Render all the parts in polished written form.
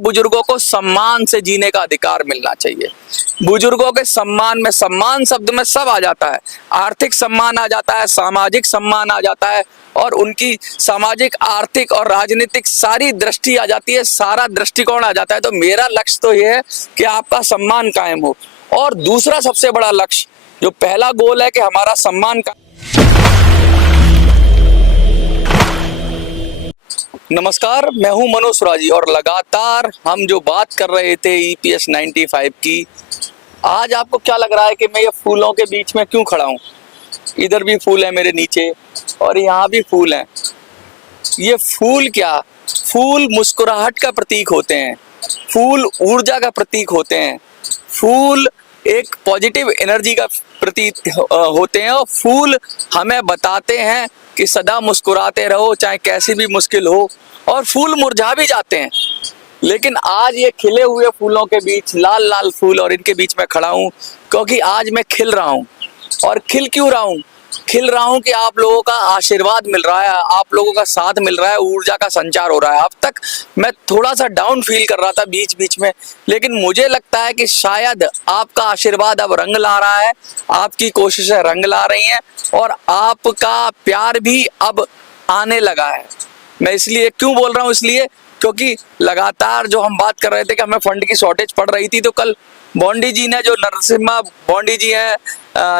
बुजुर्गों को सम्मान से जीने का अधिकार मिलना चाहिए। बुजुर्गों के सम्मान में, सम्मान शब्द में सब आ जाता है। आर्थिक सम्मान आ जाता है, सामाजिक सम्मान आ जाता है, और उनकी सामाजिक, आर्थिक और राजनीतिक सारी दृष्टि आ जाती है, सारा दृष्टिकोण आ जाता है। तो मेरा लक्ष्य तो ये है कि आपका सम्मान कायम हो। और दूसरा सबसे बड़ा लक्ष्य, जो पहला गोल है कि हमारा सम्मान का। नमस्कार, मैं हूं मनोज सुराजी और लगातार हम जो बात कर रहे थे EPS 95 की, आज आपको क्या लग रहा है कि मैं ये फूलों के बीच में क्यों खड़ा हूं? इधर भी फूल है मेरे नीचे और यहाँ भी फूल हैं। ये फूल क्या? फूल मुस्कुराहट का प्रतीक होते हैं, फूल ऊर्जा का प्रतीक होते हैं, फूल एक पॉजिटिव एनर्जी का प्रतीक होते हैं, और फूल हमें बताते हैं कि सदा मुस्कुराते रहो चाहे कैसी भी मुश्किल हो। और फूल मुरझा भी जाते हैं, लेकिन आज ये खिले हुए फूलों के बीच, लाल लाल फूल, और इनके बीच में खड़ा हूं क्योंकि आज मैं खिल रहा हूं। और खिल क्यों रहा हूं? खिल रहा हूं कि आप लोगों का आशीर्वाद मिल रहा है, आप लोगों का साथ मिल रहा है, ऊर्जा का संचार हो रहा है। अब तक मैं थोड़ा सा डाउन फील कर रहा था बीच बीच में, लेकिन मुझे लगता है कि शायद आपका आशीर्वाद अब रंग ला रहा है, आपकी कोशिशें रंग ला रही हैं, और आपका प्यार भी अब आने लगा है। मैं इसलिए क्यों बोल रहा हूँ? इसलिए क्योंकि लगातार जो हम बात कर रहे थे कि हमें फंड की शॉर्टेज पड़ रही थी, तो कल बॉन्डी जी ने, जो नरसिम्हा बॉन्डी जी हैं,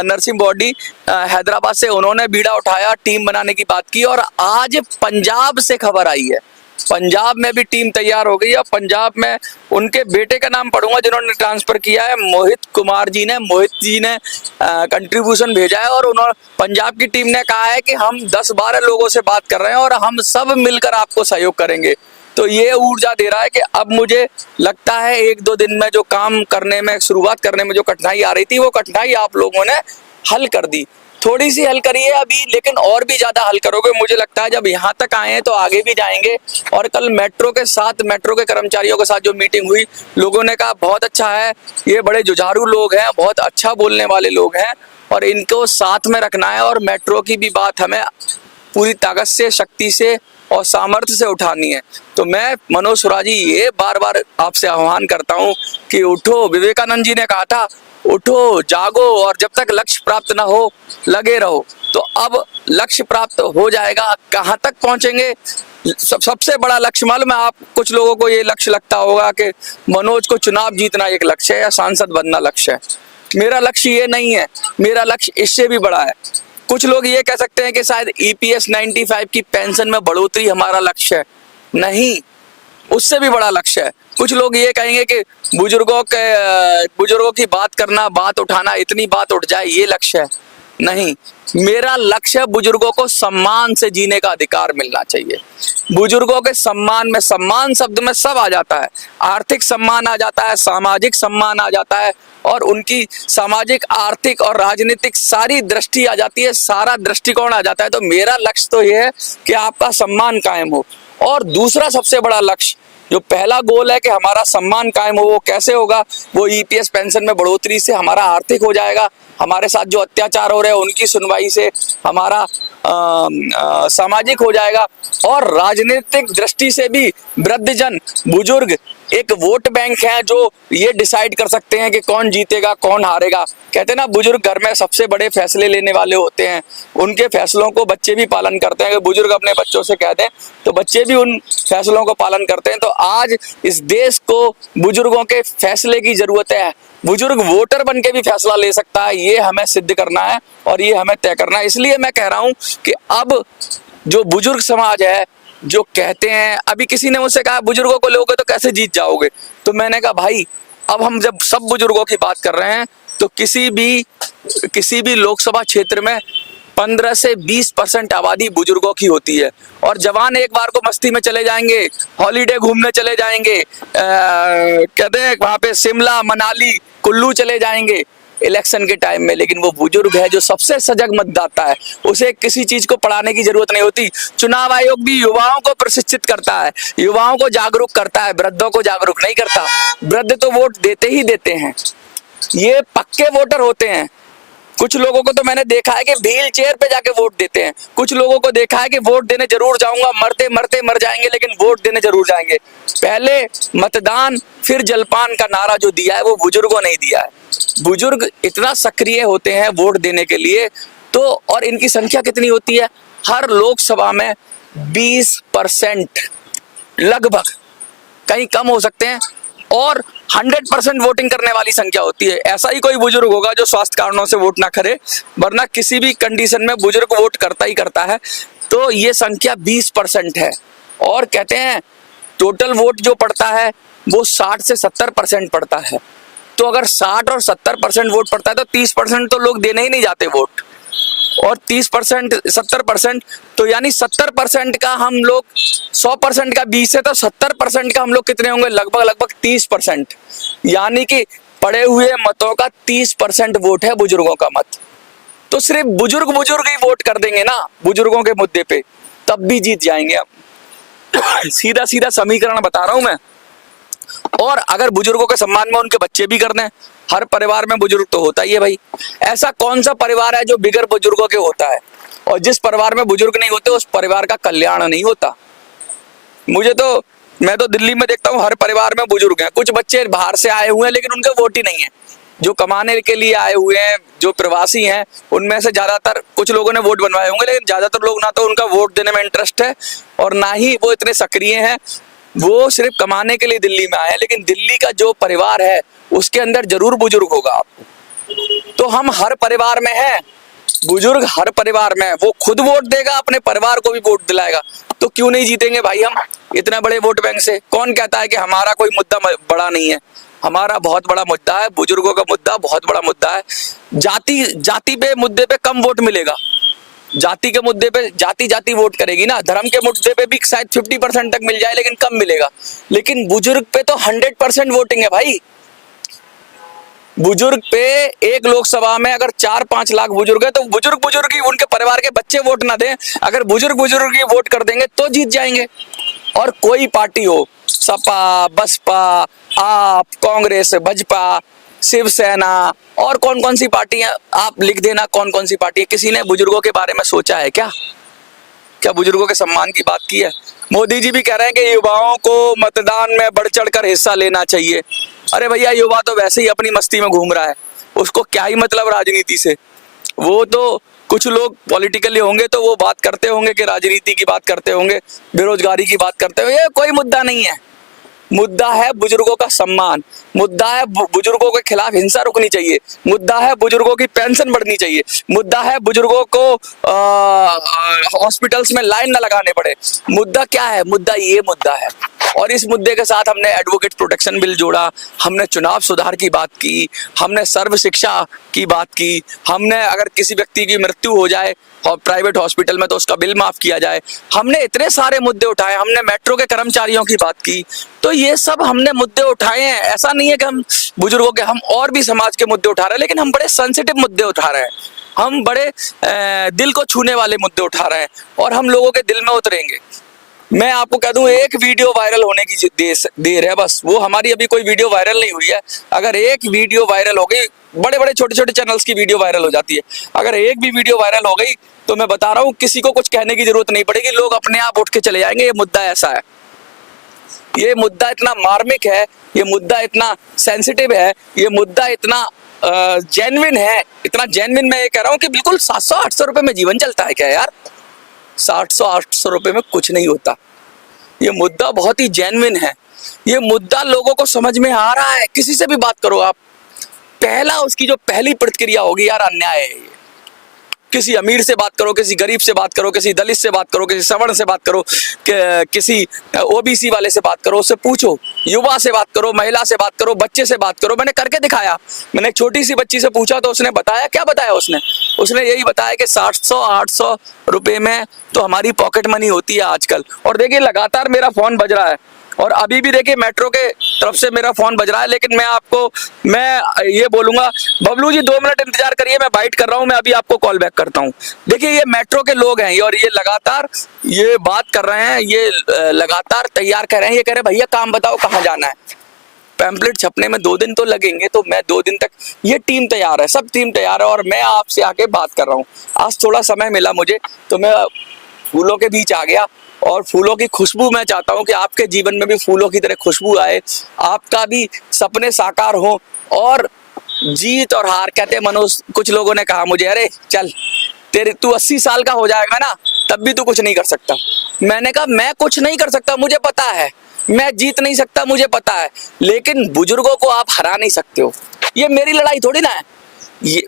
नरसिम बॉन्डी हैदराबाद से, उन्होंने बीड़ा उठाया, टीम बनाने की बात की। और आज पंजाब से खबर आई है, पंजाब में भी टीम तैयार हो गई है। पंजाब में उनके बेटे का नाम पढ़ूंगा जिन्होंने ट्रांसफर किया है, मोहित जी ने कंट्रीब्यूशन भेजा है, और उन्होंने, पंजाब की टीम ने कहा है कि हम 10-12 लोगों से बात कर रहे हैं और हम सब मिलकर आपको सहयोग करेंगे। तो ये ऊर्जा दे रहा है कि अब मुझे लगता है 1-2 दिन में जो काम करने में, शुरुआत करने में जो कठिनाई आ रही थी, वो कठिनाई आप लोगों ने हल कर दी। थोड़ी सी हल करी है अभी, लेकिन और भी ज्यादा हल करोगे। मुझे लगता है जब यहाँ तक आए हैं तो आगे भी जाएंगे। और कल मेट्रो के कर्मचारियों के साथ जो मीटिंग हुई, लोगों ने कहा बहुत अच्छा है, ये बड़े जुझारू लोग हैं, बहुत अच्छा बोलने वाले लोग हैं, और इनको साथ में रखना है। और मेट्रो की भी बात हमें पूरी ताकत से, शक्ति से और सामर्थ्य से उठानी है। तो मैं मनोज सुराजी ये बार बार आपसे आह्वान करता हूँ कि उठो। विवेकानंद जी ने कहा था, उठो, जागो, और जब तक लक्ष्य प्राप्त ना हो लगे रहो। तो अब लक्ष्य प्राप्त हो जाएगा। कहाँ तक पहुंचेंगे? सबसे बड़ा लक्ष्य मालूम है आप कुछ लोगों को? ये लक्ष्य लगता होगा कि मनोज को चुनाव जीतना एक लक्ष्य है या सांसद बनना लक्ष्य है। मेरा लक्ष्य ये नहीं है, मेरा लक्ष्य इससे भी बड़ा है। कुछ लोग ये कह सकते हैं कि शायद EPS 95 की पेंशन में बढ़ोतरी हमारा लक्ष्य है। नहीं, उससे भी बड़ा लक्ष्य है। कुछ लोग ये कहेंगे कि बुजुर्गों की बात करना, बात उठाना, इतनी बात उठ जाए, ये लक्ष्य है। नहीं, मेरा लक्ष्य है बुजुर्गों को सम्मान से जीने का अधिकार मिलना चाहिए। बुजुर्गों के सम्मान में, सम्मान शब्द में सब आ जाता है। आर्थिक सम्मान आ जाता है, सामाजिक सम्मान आ जाता है, और उनकी सामाजिक, आर्थिक और राजनीतिक सारी दृष्टि आ जाती है, सारा दृष्टिकोण आ जाता है। तो मेरा लक्ष्य तो ये है कि आपका सम्मान कायम हो। और दूसरा सबसे बड़ा लक्ष्य, जो पहला गोल है कि हमारा सम्मान कायम हो, वो कैसे होगा? वो EPS पेंशन में बढ़ोतरी से हमारा आर्थिक हो जाएगा, हमारे साथ जो अत्याचार हो रहे हैं उनकी सुनवाई से हमारा सामाजिक हो जाएगा, और राजनीतिक दृष्टि से भी वृद्धजन, बुजुर्ग एक वोट बैंक है जो ये डिसाइड कर सकते हैं कि कौन जीतेगा, कौन हारेगा। कहते हैं ना, बुजुर्ग घर में सबसे बड़े फैसले लेने वाले होते हैं, उनके फैसलों को बच्चे भी पालन करते हैं। बुजुर्ग अपने बच्चों से कह दें तो बच्चे भी उन फैसलों को पालन करते हैं। तो आज इस देश को बुजुर्गों के फैसले की जरूरत है। बुजुर्ग वोटर बन के भी फैसला ले सकता है, ये हमें सिद्ध करना है और ये हमें तय करना है। इसलिए मैं कह रहा हूं कि अब जो बुजुर्ग समाज है, जो कहते हैं, अभी किसी ने मुझसे कहा बुजुर्गों को लोगे तो कैसे जीत जाओगे, तो मैंने कहा भाई, अब हम जब सब बुजुर्गों की बात कर रहे हैं तो किसी भी लोकसभा क्षेत्र में 15 से 20% आबादी बुजुर्गों की होती है। और जवान एक बार को मस्ती में चले जाएंगे, हॉलीडे घूमने चले जाएंगे, कहते हैं वहां पे शिमला, मनाली, कुल्लू चले जाएंगे इलेक्शन के टाइम में। लेकिन वो बुजुर्ग है जो सबसे सजग मतदाता है, उसे किसी चीज को पढ़ाने की जरूरत नहीं होती। चुनाव आयोग भी युवाओं को प्रशिक्षित करता है, युवाओं को जागरूक करता है, वृद्धों को जागरूक नहीं करता। वृद्ध तो वोट देते ही देते हैं, ये पक्के वोटर होते हैं। कुछ लोगों को तो मैंने देखा है कि व्हील चेयर पे जाके वोट देते हैं। कुछ लोगों को देखा है कि वोट देने जरूर जाऊंगा, मरते मरते मर जाएंगे लेकिन वोट देने जरूर जाएंगे। पहले मतदान फिर जलपान का नारा जो दिया है वो बुजुर्गों ने ही दिया है। बुजुर्ग इतना सक्रिय होते हैं वोट देने के लिए, तो और इनकी संख्या कितनी होती है हर लोकसभा में? 20% लगभग, कहीं कम हो सकते हैं, और 100% वोटिंग करने वाली संख्या होती है। ऐसा ही कोई बुजुर्ग होगा जो स्वास्थ्य कारणों से वोट ना करे, वरना किसी भी कंडीशन में बुजुर्ग वोट करता ही करता है। तो ये संख्या 20% है। और कहते हैं टोटल वोट जो पड़ता है वो 60 से 70% पड़ता है। तो अगर 60 और 70% वोट पड़ता है तो 30% तो लोग देने ही नहीं जाते वोट, और 30% 70%, तो यानी 70% का हम लोग, 100% का 20 है तो 70% का हम लोग कितने होंगे? लगभग 30%। यानी कि पड़े हुए मतों का 30% वोट है बुजुर्गों का मत। तो सिर्फ बुजुर्ग ही वोट कर देंगे ना बुजुर्गों के मुद्दे पे, तब भी जीत जाएंगे हम। सीधा सीधा समीकरण बता रहा हूं मैं। और अगर बुजुर्गों के सम्मान में उनके बच्चे भी कर दें, हर परिवार में बुजुर्ग तो होता ही है भाई। ऐसा कौन सा परिवार है जो बिगर बुजुर्गों के होता है? और जिस परिवार में बुजुर्ग नहीं होते उस परिवार का कल्याण नहीं होता। मैं तो दिल्ली में देखता हूँ हर परिवार में बुजुर्ग हैं। कुछ बच्चे बाहर से आए हुए हैं लेकिन उनके वोट ही नहीं है। जो कमाने के लिए आए हुए हैं, जो प्रवासी हैं, उनमें से ज्यादातर, कुछ लोगों ने वोट बनवाए होंगे लेकिन ज्यादातर लोग ना तो उनका वोट देने में इंटरेस्ट है और ना ही वो इतने सक्रिय हैं। वो सिर्फ कमाने के लिए दिल्ली में आए हैं। लेकिन दिल्ली का जो परिवार है उसके अंदर जरूर बुजुर्ग होगा आपको। तो हम हर परिवार में हैं, बुजुर्ग हर परिवार में है। वो खुद वोट देगा, अपने परिवार को भी वोट दिलाएगा। तो क्यों नहीं जीतेंगे भाई हम इतने बड़े वोट बैंक से? कौन कहता है कि हमारा कोई मुद्दा बड़ा नहीं है? हमारा बहुत बड़ा मुद्दा है, बुजुर्गों का मुद्दा बहुत बड़ा मुद्दा है। जाति पे मुद्दे पे कम वोट मिलेगा। जाति के मुद्दे पे जाति वोट करेगी ना। धर्म के मुद्दे पे भी शायद 50% तक मिल जाए लेकिन कम मिलेगा। लेकिन बुजुर्ग पे तो 100% वोटिंग है भाई। बुजुर्ग पे एक लोकसभा में अगर 4-5 लाख बुजुर्ग है तो बुजुर्ग ही, उनके परिवार के बच्चे वोट ना दें, अगर बुजुर्ग ही वोट कर देंगे तो जीत जाएंगे। और कोई पार्टी हो, सपा, बसपा, आप, कांग्रेस, भाजपा, शिवसेना, और कौन कौन सी पार्टियां, आप लिख देना कौन कौन सी पार्टी। किसी ने बुजुर्गों के बारे में सोचा है क्या? क्या बुजुर्गों के सम्मान की बात की है? मोदी जी भी कह रहे हैं कि युवाओं को मतदान में बढ़ चढ़कर हिस्सा लेना चाहिए। अरे भैया, युवा तो वैसे ही अपनी मस्ती में घूम रहा है, उसको क्या ही मतलब राजनीति से। वो तो कुछ लोग पॉलिटिकली होंगे तो वो बात करते होंगे कि राजनीति की बात करते होंगे, बेरोजगारी की बात करते होंगे। ये कोई मुद्दा नहीं है। मुद्दा है बुजुर्गों का सम्मान, मुद्दा है बुजुर्गों के खिलाफ हिंसा रुकनी चाहिए, मुद्दा है बुजुर्गों की पेंशन बढ़नी चाहिए, मुद्दा है बुजुर्गों को हॉस्पिटल्स में लाइन ना लगाने पड़े। मुद्दा क्या है? मुद्दा ये मुद्दा है। और इस मुद्दे के साथ हमने एडवोकेट प्रोटेक्शन बिल जोड़ा, हमने चुनाव सुधार की बात की, हमने सर्व शिक्षा की बात की, हमने अगर किसी व्यक्ति की मृत्यु हो जाए और प्राइवेट हॉस्पिटल में तो उसका बिल माफ किया जाए। हमने इतने सारे मुद्दे उठाए, हमने मेट्रो के कर्मचारियों की बात की। तो ये सब हमने मुद्दे उठाए हैं। ऐसा नहीं है कि हम बुजुर्गों के, हम और भी समाज के मुद्दे उठा रहे हैं, लेकिन हम बड़े सेंसिटिव मुद्दे उठा रहे हैं। हम बड़े दिल को छूने वाले मुद्दे उठा रहे हैं और हम लोगों के दिल में उतरेंगे। मैं आपको कह दूं, एक वीडियो वायरल होने की देर है बस। वो हमारी अभी कोई वीडियो वायरल नहीं हुई है। अगर एक वीडियो वायरल हो गई, बड़े बड़े छोटे छोटे चैनल्स की वीडियो वायरल हो जाती है, अगर एक भी वीडियो वायरल हो गई तो मैं बता रहा हूँ किसी को कुछ कहने की जरूरत नहीं पड़ेगी। लोग अपने आप उठ के चले जाएंगे। ये मुद्दा ऐसा है, ये मुद्दा इतना मार्मिक है, ये मुद्दा इतना सेंसिटिव है, ये मुद्दा इतना जेन्युइन है, इतना जेन्युइन। मैं ये कह रहा हूँ कि बिल्कुल 700-800 रुपए में जीवन चलता है क्या यार? 700-800 रुपए में कुछ नहीं होता। ये मुद्दा बहुत ही जेन्युइन है। ये मुद्दा लोगों को समझ में आ रहा है। किसी से भी बात करो आप, पहला उसकी जो पहली प्रतिक्रिया होगी, यार अन्याय है ये। किसी अमीर से बात करो, किसी गरीब से बात करो, किसी दलित से बात करो, किसी सवर्ण से बात करो, किसी ओबीसी वाले से बात करो, उससे पूछो, युवा से बात करो, महिला से बात करो, बच्चे से बात करो। मैंने करके दिखाया। मैंने एक छोटी सी बच्ची से पूछा तो उसने बताया, क्या बताया उसने यही बताया कि 700-800 रुपए में तो हमारी पॉकेट मनी होती है आजकल। और देखिए लगातार मेरा फोन बज रहा है और अभी भी देखिए मेट्रो के तरफ से मेरा फोन बज रहा है। लेकिन मैं ये बोलूंगा, बबलू जी 2 मिनट इंतजार करिए, मैं बाइट कर रहा हूं, मैं अभी आपको कॉल बैक करता हूं। देखिए ये मेट्रो के लोग हैं और ये लगातार ये बात कर रहे हैं, ये लगातार तैयार कर रहे हैं। ये कह रहे हैं भैया काम बताओ कहाँ जाना है। पैम्पलेट छपने में 2 दिन तो लगेंगे, तो मैं 2 दिन तक, ये टीम तैयार है, सब टीम तैयार है और मैं आपसे आके बात कर रहा हूँ। आज थोड़ा समय मिला मुझे तो मैं फूलों के बीच आ गया और फूलों की खुशबू, मैं चाहता हूँ कि आपके जीवन में भी फूलों की तरह खुशबू आए, आपका भी सपने साकार हो। और जीत और हार, कहते हैं मनोज, कुछ लोगों ने कहा मुझे, अरे चल तेरे, तू 80 साल का हो जाएगा ना तब भी तू कुछ नहीं कर सकता। मैंने कहा मैं कुछ नहीं कर सकता, मुझे पता है, मैं जीत नहीं सकता, मुझे पता है, लेकिन बुजुर्गों को आप हरा नहीं सकते हो। ये मेरी लड़ाई थोड़ी ना है, ये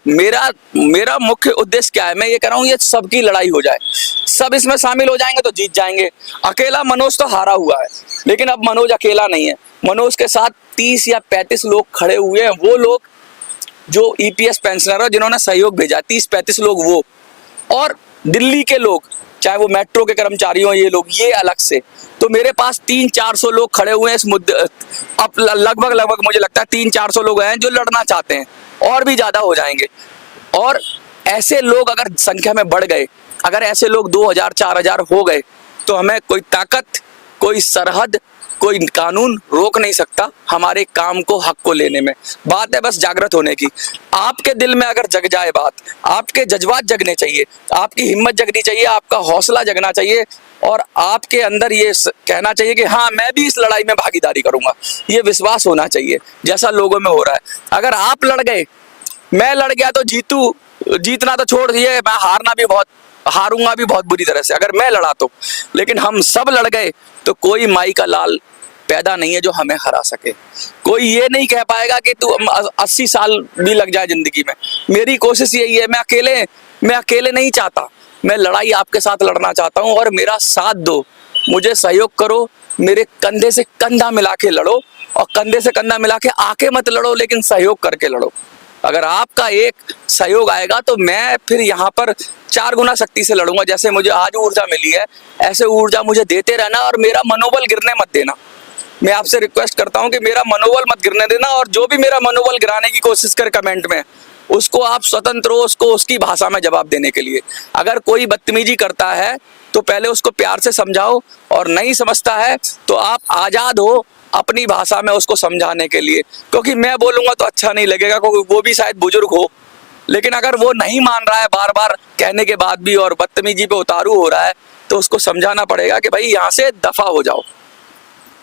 मेरा मुख्य उद्देश्य क्या है, मैं ये कह रहा हूँ ये सबकी लड़ाई हो जाए, सब इसमें शामिल हो जाएंगे तो जीत जाएंगे। अकेला मनोज तो हारा हुआ है, लेकिन अब मनोज अकेला नहीं है, मनोज के साथ 30 या 35 लोग खड़े हुए हैं, वो लोग जो ईपीएस पेंशनर है जिन्होंने सहयोग भेजा, 30-35 लोग वो, और दिल्ली के लोग, चाहे वो मेट्रो के कर्मचारी हो, ये लोग, ये अलग से। तो मेरे पास 300-400 लोग खड़े हुए हैं इस मुद्दे, अब लगभग मुझे लगता है 300-400 लोग हैं जो लड़ना चाहते हैं, और भी ज्यादा हो जाएंगे। और ऐसे लोग अगर संख्या में बढ़ गए, अगर ऐसे लोग 2000-4000 हो गए, तो हमें कोई ताकत, कोई सरहद, कोई कानून रोक नहीं सकता हमारे काम को, हक को लेने में। बात है बस जागृत होने की। आपके दिल में अगर जग जाए बात, आपके जज्बात जगने चाहिए, आपकी हिम्मत जगनी चाहिए, आपका हौसला जगना चाहिए, और आपके अंदर ये कहना चाहिए कि हाँ मैं भी इस लड़ाई में भागीदारी करूंगा, ये विश्वास होना चाहिए, जैसा लोगों में हो रहा है। अगर आप लड़ गए, मैं लड़ गया तो जीतना तो छोड़ दिए, मैं हारूंगा भी बहुत बुरी तरह से अगर मैं लड़ा तो, लेकिन हम सब लड़ गए तो कोई माई का लाल पैदा नहीं है जो हमें हरा सके। कोई ये नहीं कह पाएगा कि तू 80 साल भी लग जाए जिंदगी में। मेरी कोशिश यही है, मैं अकेले नहीं चाहता, मैं लड़ाई आपके साथ लड़ना चाहता हूँ, और मेरा साथ दो, मुझे सहयोग करो, मेरे कंधे से कंधा मिला के लड़ो, और कंधे से कंधा मिला के आके मत लड़ो, लेकिन सहयोग करके लड़ो। अगर आपका एक सहयोग आएगा तो मैं फिर यहाँ पर 4 गुना शक्ति से लड़ूंगा। जैसे मुझे आज ऊर्जा मिली है, ऐसे ऊर्जा मुझे देते रहना, और मेरा मनोबल गिरने मत देना। मैं आपसे रिक्वेस्ट करता हूं कि मेरा मनोबल मत गिरने देना, और जो भी मेरा मनोबल गिराने की कोशिश करे कमेंट में, उसको आप स्वतंत्र हो, उसको उसकी भाषा में जवाब देने के लिए। अगर कोई बदतमीजी करता है तो पहले उसको प्यार से समझाओ, और नहीं समझता है तो आप आजाद हो अपनी भाषा में उसको समझाने के लिए, क्योंकि मैं बोलूंगा तो अच्छा नहीं लगेगा, क्योंकि वो भी शायद बुजुर्ग हो। लेकिन अगर वो नहीं मान रहा है बार बार कहने के बाद भी, और बदतमीजी पे उतारू हो रहा है, तो उसको समझाना पड़ेगा कि भाई यहाँ से दफा हो जाओ,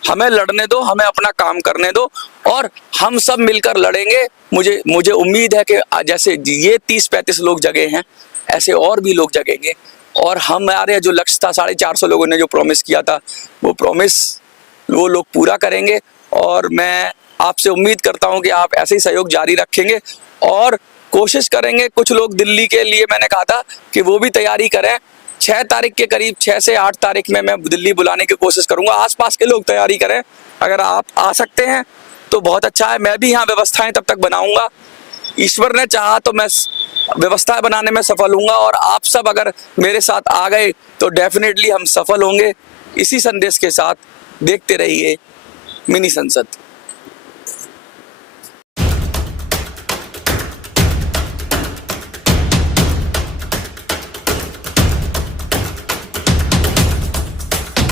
हमें लड़ने दो, हमें अपना काम करने दो, और हम सब मिलकर लड़ेंगे। मुझे उम्मीद है कि जैसे ये 30-35 लोग जगे हैं, ऐसे और भी लोग जगेंगे, और हमारे जो लक्ष्य था, 450 लोगों ने जो प्रॉमिस किया था, वो प्रॉमिस वो लोग पूरा करेंगे। और मैं आपसे उम्मीद करता हूं कि आप ऐसे ही सहयोग जारी रखेंगे, और कोशिश करेंगे। कुछ लोग दिल्ली के लिए मैंने कहा था कि वो भी तैयारी करें, 6 तारीख के करीब, 6 से 8 तारीख में मैं दिल्ली बुलाने की कोशिश करूंगा। आसपास के लोग तैयारी करें, अगर आप आ सकते हैं तो बहुत अच्छा है। मैं भी यहाँ व्यवस्थाएं तब तक बनाऊंगा, ईश्वर ने चाहा तो मैं व्यवस्थाएं बनाने में सफल हूँगा, और आप सब अगर मेरे साथ आ गए तो डेफिनेटली हम सफल होंगे। इसी संदेश के साथ देखते रहिए मिनी संसद।